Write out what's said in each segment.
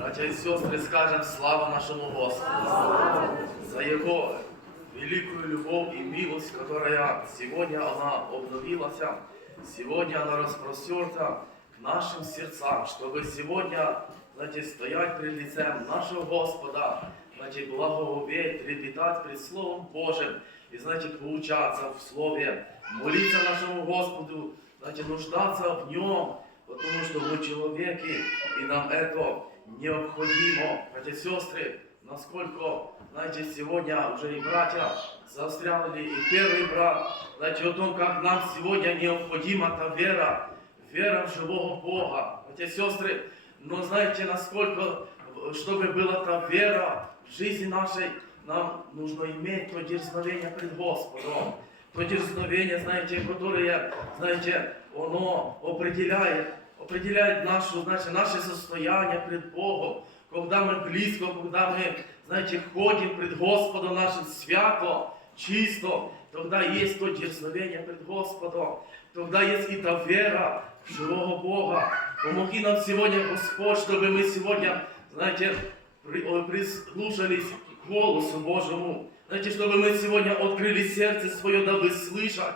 Братья и сестры, скажем слава нашему Господу за Его великую любовь и милость, которая сегодня она обновилась, сегодня она распростерта к нашим сердцам, чтобы сегодня, знаете, стоять пред лицем нашего Господа, знаете, благоговеть, трепетать пред Словом Божьим и, знаете, поучаться в Слове, молиться нашему Господу, знаете, нуждаться в Нем, потому что мы человеки, и нам это необходимо. Братья и сестры, насколько, знаете, сегодня уже и братья заостряли, и первый брат, знаете, о том, как нам сегодня необходима та вера, вера в живого Бога. Братья и сестры, но знаете, насколько, э, чтобы была та вера в жизни нашей, нам нужно иметь то дерзновение пред Господом. То дерзновение, знаете, которое, знаете, оно определяет, определяет нашу, значит, наше состояние пред Богом, когда мы близко, когда мы, знаете, ходим пред Господом нашим свято, чисто, тогда есть то дерзновение пред Господом, тогда есть и та вера в живого Бога. Помоги нам сегодня, Господь, чтобы мы сегодня, знаете, при- о, прислушались к голосу Божьему. Знаете, чтобы мы сегодня открыли сердце свое, дабы слышать,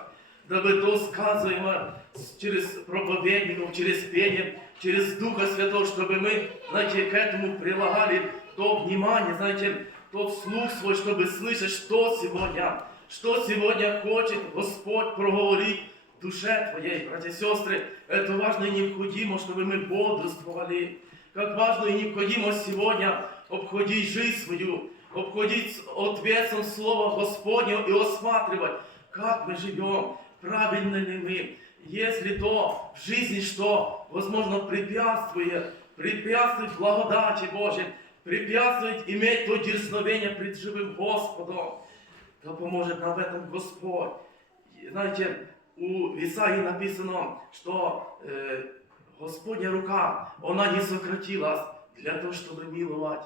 дабы то сказуемо с- через проповедников, через пение, через Духа Святого, чтобы мы, знаете, к этому прилагали то внимание, знаете, тот слух свой, чтобы слышать, что сегодня, что сегодня хочет Господь проговорить в душе Твоей, братья и сестры. Это важно и необходимо, чтобы мы бодрствовали. Как важно и необходимо сегодня обходить жизнь свою, обходить с ответством Слова Господня и осматривать, как мы живем, правильно ли мы, если то в жизни, что, возможно, препятствует, препятствует благодати Божьей, препятствует иметь то дерзновение пред живым Господом, да поможет нам в этом Господь. И Знаете, у Исаии написано, что э, Господня рука, она не сократилась для того, чтобы миловать.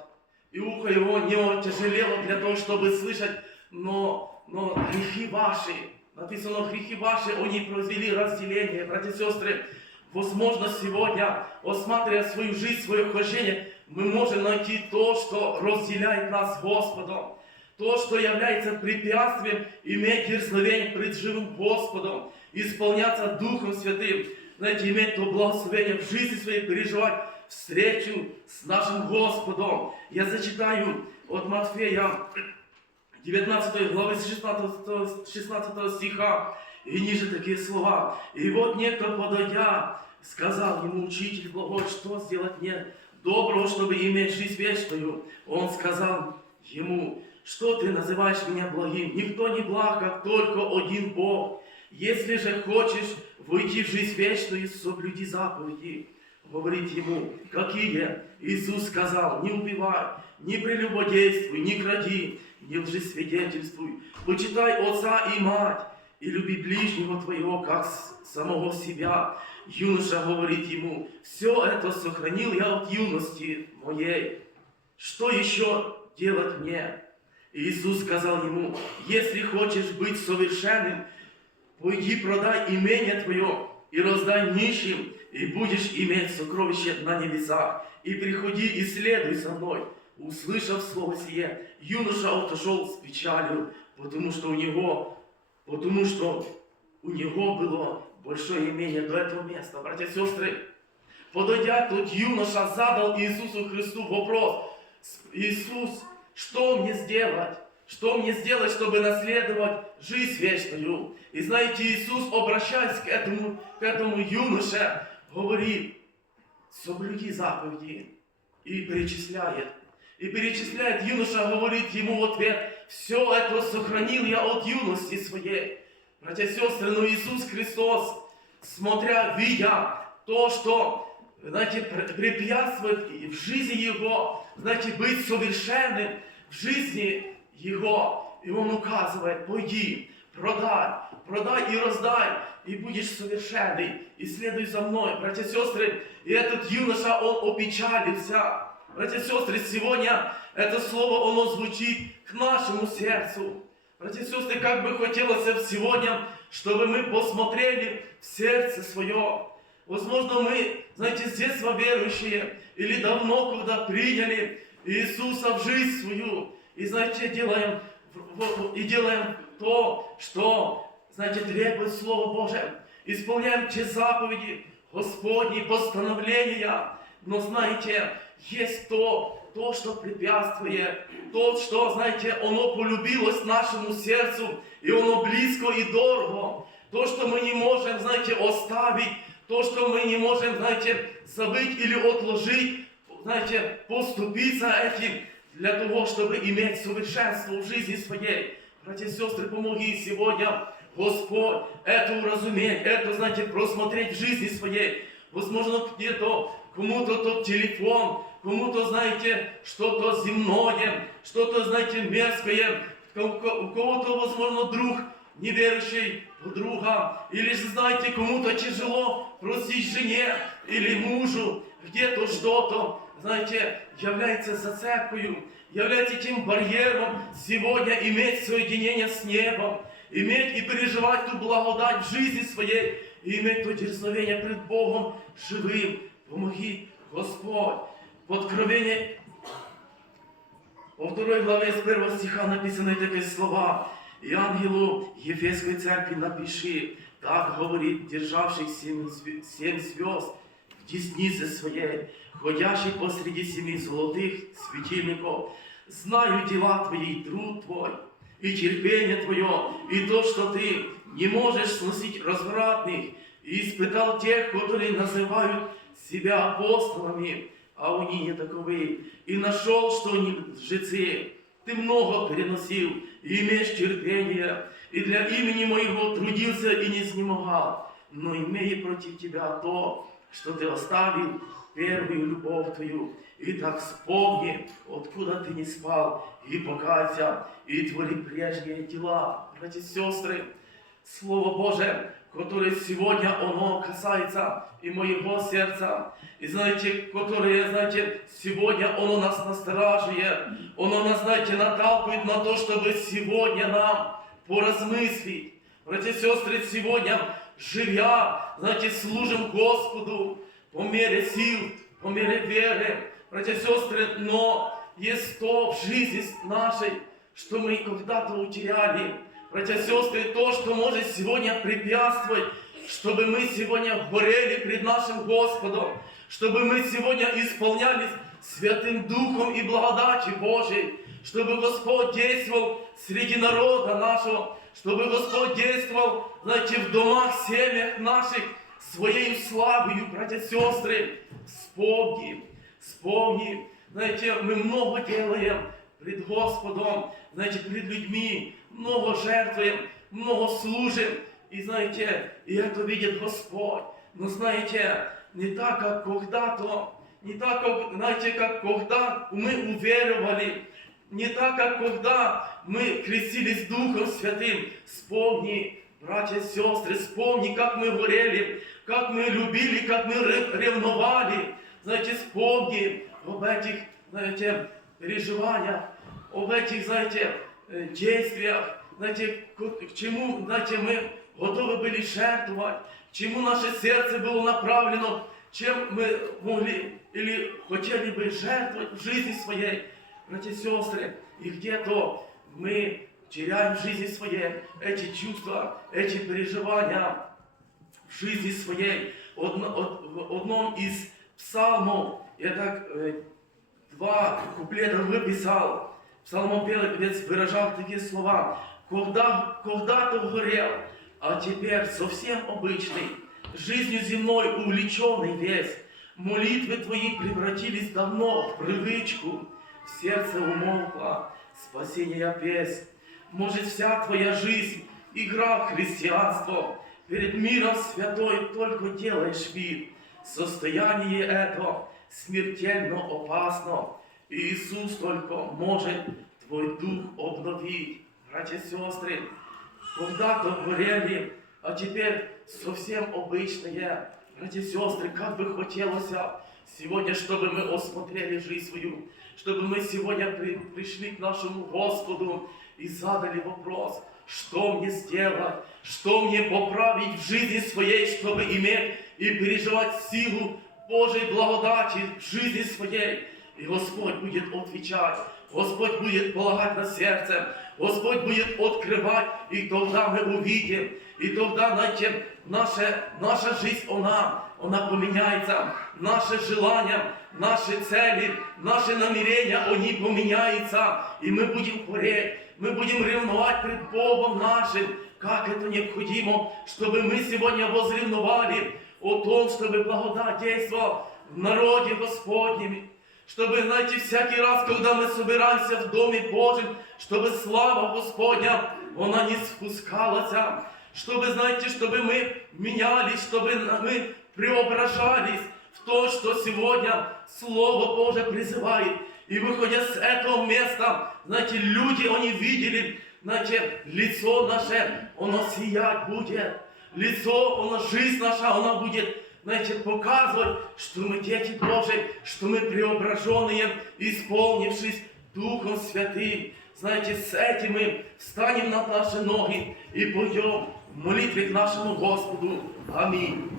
И ухо его не отяжелело для того, чтобы слышать, но, но грехи ваши, написано, грехи ваши, они произвели разделение, братья и сестры. Возможно, сегодня, осматривая свою жизнь, свое хождение, мы можем найти то, что разделяет нас с Господом. То, что является препятствием иметь дерзновение пред живым Господом, исполняться Духом Святым, знаете, иметь то благословение в жизни своей, переживать встречу с нашим Господом. Я зачитаю от Матфея 19 главы с 16, 16 стиха, и ниже такие слова. И вот некто, подойдя, сказал ему, учитель благой, что сделать мне доброго, чтобы иметь жизнь вечную? Он сказал ему, что ты называешь меня благим? Никто не благ, как только один Бог. Если же хочешь выйти в жизнь вечную, соблюди заповеди. Говорит ему, какие? Иисус сказал, не убивай, не прелюбодействуй, не кради, не лжесвидетельствуй, почитай отца и мать, и люби ближнего твоего, как самого себя. Юноша говорит ему, все это сохранил я от юности моей. Что еще делать мне? Иисус сказал ему, если хочешь быть совершенным, пойди продай имение твое и раздай нищим, и будешь иметь сокровище на небесах. И приходи и следуй за мной. Услышав слово сие, юноша отошел с печалью, потому что у него, потому что у него было большое имение до этого места. Братья и сестры, подойдя, тот юноша задал Иисусу Христу вопрос. Иисус, что мне сделать? Что мне сделать, чтобы наследовать жизнь вечную? И знаете, Иисус, обращаясь к этому, к этому юноше, говорит, соблюди заповеди. И перечисляет. И перечисляет юноша, говорит ему в ответ, все это сохранил я от юности своей. Братья и сестры, но Иисус Христос, смотря, видя то, что, знаете, пр- препятствует и в жизни Его, знаете, быть совершенным в жизни Его, и Он указывает, пойди, продай, продай и раздай, и будешь совершенный, и следуй за мной, братья и сестры. И этот юноша, он опечалился. Братья и сестры, сегодня это слово, оно звучит к нашему сердцу. Братья и сестры, как бы хотелось сегодня, чтобы мы посмотрели в сердце свое. Возможно, мы, знаете, с детства верующие, или давно, когда приняли Иисуса в жизнь свою, и, знаете, делаем, и делаем то, что, знаете, требует Слово Божие, исполняем те заповеди Господни, постановления, но, знаете, есть то, то, что препятствует, то, что, знаете, оно полюбилось нашему сердцу, и оно близко и дорого. То, что мы не можем, знаете, оставить, то, что мы не можем, знаете, забыть или отложить, знаете, поступиться этим для того, чтобы иметь совершенство в жизни своей. Братья и сестры, помоги сегодня, Господь, это уразуметь, это, знаете, просмотреть в жизни своей. Возможно, где-то кому-то тот телефон, кому-то, знаете, что-то земное, что-то, знаете, мерзкое, у ко- у кого-то, возможно, друг неверующий, подруга, или знаете, кому-то тяжело просить жене или мужу, где-то что-то, знаете, является зацепкою, является тем барьером сегодня иметь соединение с небом, иметь и переживать ту благодать в жизни своей, и иметь то дерзновение пред Богом живым. Помоги, Господь, в откровении во второй главе с первого стиха написаны такие слова. «И ангелу Ефесской церкви напиши, так говорит державший семь, зве- семь звезд в деснице своей, ходящий посреди семи золотых светильников. Знаю дела твои, труд твой, и терпение твое, и то, что ты не можешь сносить развратных, и испытал тех, которые называют себя апостолами, а они не таковы, и нашел, что они лжецы. Ты много переносил, и имеешь терпение, и для имени моего трудился и не изнемогал. Но имея против тебя то, что ты оставил первую любовь твою. И так вспомни, откуда ты не спал, и покайся, и твори прежние дела. Братья и сестры, Слово Божие, которое сегодня оно касается и моего сердца, и знаете, которое, знаете, сегодня оно нас настораживает, оно нас, знаете, наталкивает на то, чтобы сегодня нам поразмыслить. Братья и сестры, сегодня, живя, знаете, служим Господу по мере сил, по мере веры. Братья и сестры, но есть то в жизни нашей, что мы когда-то утеряли. Братья и сестры, то, что может сегодня препятствовать, чтобы мы сегодня горели пред нашим Господом, чтобы мы сегодня исполнялись Святым Духом и благодати Божией, чтобы Господь действовал среди народа нашего, чтобы Господь действовал, знаете, в домах, семьях наших, своей славою, братья и сестры, вспомни, вспомни, знаете, мы много делаем пред Господом, знаете, пред людьми, много жертвуем, много служим, и знаете, и это видит Господь. Но знаете, не так, как когда-то, не так, как, знаете, как когда мы уверовали, не так, как когда мы крестились Духом Святым. Вспомни, братья и сестры, вспомни, как мы горели, как мы любили, как мы ре- ревновали. Знаете, вспомни об этих, знаете, переживаниях, об этих, знаете, э, действиях, знаете, к к чему, знаете, мы готовы были жертвовать, к чему наше сердце было направлено, чем мы могли или хотели бы жертвовать в жизни своей, Братья и сестры, и где-то мы теряем в жизни своей эти чувства, эти переживания в жизни своей. Одно- од- в одном из псалмов, я так э, два куплета выписал, псалмопевец выражал такие слова. Когда, когда-то горел, а теперь совсем обычный, жизнью земной увлеченный весь. Молитвы твои превратились давно в привычку, сердце умолкла спасение песнь. Может, вся твоя жизнь — игра в христианство, перед миром святой только делаешь вид. Состояние это смертельно опасно. Иисус только может твой дух обновить. Братья и сестры, когда-то горели, а теперь совсем обычные. Братья и сестры, как бы хотелось а, сегодня, чтобы мы осмотрели жизнь свою, чтобы мы сегодня при- пришли к нашему Господу и задали вопрос, что мне сделать, что мне поправить в жизни своей, чтобы иметь и переживать силу Божьей благодати в жизни своей. И Господь будет отвечать, Господь будет полагать на сердце, Господь будет открывать, и тогда мы увидим, и тогда, знаете, наша, наша жизнь, она, она поменяется, наши желания, наши цели, наши намерения, они поменяются, и мы будем гореть, мы будем ревновать пред Богом нашим, как это необходимо, чтобы мы сегодня возревновали о том, чтобы благодать действовала в народе Господнем, чтобы, знаете, всякий раз, когда мы собираемся в Доме Божьем, чтобы слава Господня, она не спускалась, чтобы, знаете, чтобы мы менялись, чтобы мы преображались в то, что сегодня Слово Божие призывает. И выходя с этого места, знаете, люди, они видели, знаете, лицо наше, оно сиять будет. Лицо, оно, жизнь наша, она будет, знаете, показывать, что мы дети Божии, что мы преображенные, исполнившись Духом Святым. Знаете, с этим мы встанем на наши ноги и пойдем в молитве к нашему Господу. Аминь.